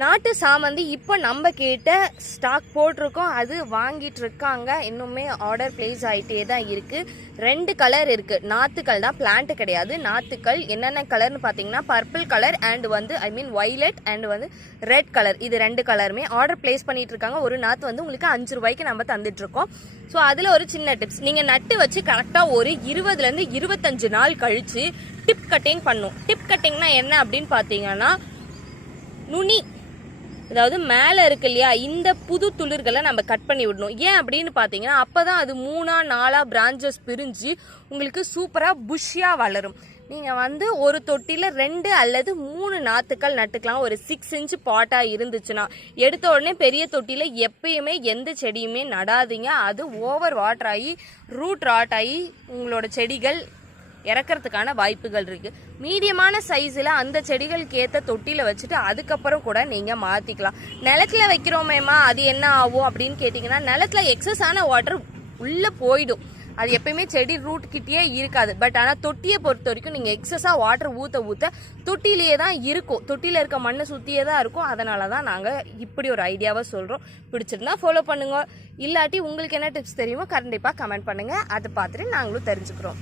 நாட்டு சாமந்தி இப்போ நம்ம கேட்ட ஸ்டாக் போட்டிருக்கோம், அது வாங்கிட்டு இருக்காங்க. இன்னுமே ஆர்டர் பிளேஸ் ஆகிட்டே தான் இருக்குது. 2 கலர் இருக்குது. நாத்துக்கள் தான், பிளான்ட் கிடையாது. நாத்துக்கள் என்னென்ன கலர்னு பார்த்தீங்கன்னா purple colour and violet and red colour. இது 2 கலருமே ஆர்டர் பிளேஸ் பண்ணிட்டு இருக்காங்க. ஒரு நாற்று உங்களுக்கு 5 ரூபாய்க்கு நம்ம தந்துட்டு இருக்கோம். ஸோ அதில் ஒரு சின்ன டிப்ஸ், நீங்கள் நட்டு வச்சு கரெக்டாக ஒரு 20லேருந்து 25 நாள் கழித்து டிப் கட்டிங் பண்ணும். டிப் கட்டிங்னா என்ன அப்படின்னு பார்த்தீங்கன்னா, நுனி அதாவது மேலே இருக்கு இல்லையா, இந்த புது துளிர்களை நம்ம கட் பண்ணி விடணும். ஏன் அப்படின்னு பார்த்தீங்கன்னா, அப்போ தான் அது 3-4 பிரான்ச்சஸ் பிரிஞ்சு உங்களுக்கு சூப்பராக புஷ்ஷியாக வளரும். நீங்கள் ஒரு தொட்டியில் 2 அல்லது 3 நாற்றுக்கள் நட்டுக்கலாம். ஒரு 6 இன்ச் பாட்டாக இருந்துச்சுன்னா. எடுத்த உடனே பெரிய தொட்டியில் எப்பயுமே எந்த செடியுமே நடாதீங்க. அது ஓவர் வாட்டர் ஆகி ரூட் ராட் ஆகி உங்களோட செடிகள் இறக்கிறதுக்கான வாய்ப்புகள் இருக்கு. மீடியமான சைஸில் அந்த செடிகளுக்கு ஏற்ற தொட்டியில் வச்சுட்டு அதுக்கப்புறம் கூட நீங்கள் மாற்றிக்கலாம். நிலத்துல வைக்கிறோமேமா அது என்ன ஆகும் அப்படின்னு கேட்டிங்கன்னா, நிலத்துல எக்ஸஸ் ஆன வாட்டர் உள்ளே போயிடும். அது எப்பயுமே செடி ரூட் கிட்டேயே இருக்காது. பட் ஆனால் தொட்டியை பொறுத்த வரைக்கும் நீங்கள் எக்ஸஸாக வாட்டர் ஊற்ற தொட்டிலேயே தான் இருக்கும். தொட்டியில் இருக்க மண்ணை சுற்றியே தான் இருக்கும். அதனால தான் நாங்கள் இப்படி ஒரு ஐடியாவை சொல்கிறோம். பிடிச்சிருந்தா ஃபாலோ பண்ணுங்க. இல்லாட்டி உங்களுக்கு என்ன டிப்ஸ் தெரியுமோ கண்டிப்பாக கமெண்ட் பண்ணுங்கள். அதை பார்த்துட்டு நாங்களும் தெரிஞ்சுக்கிறோம்.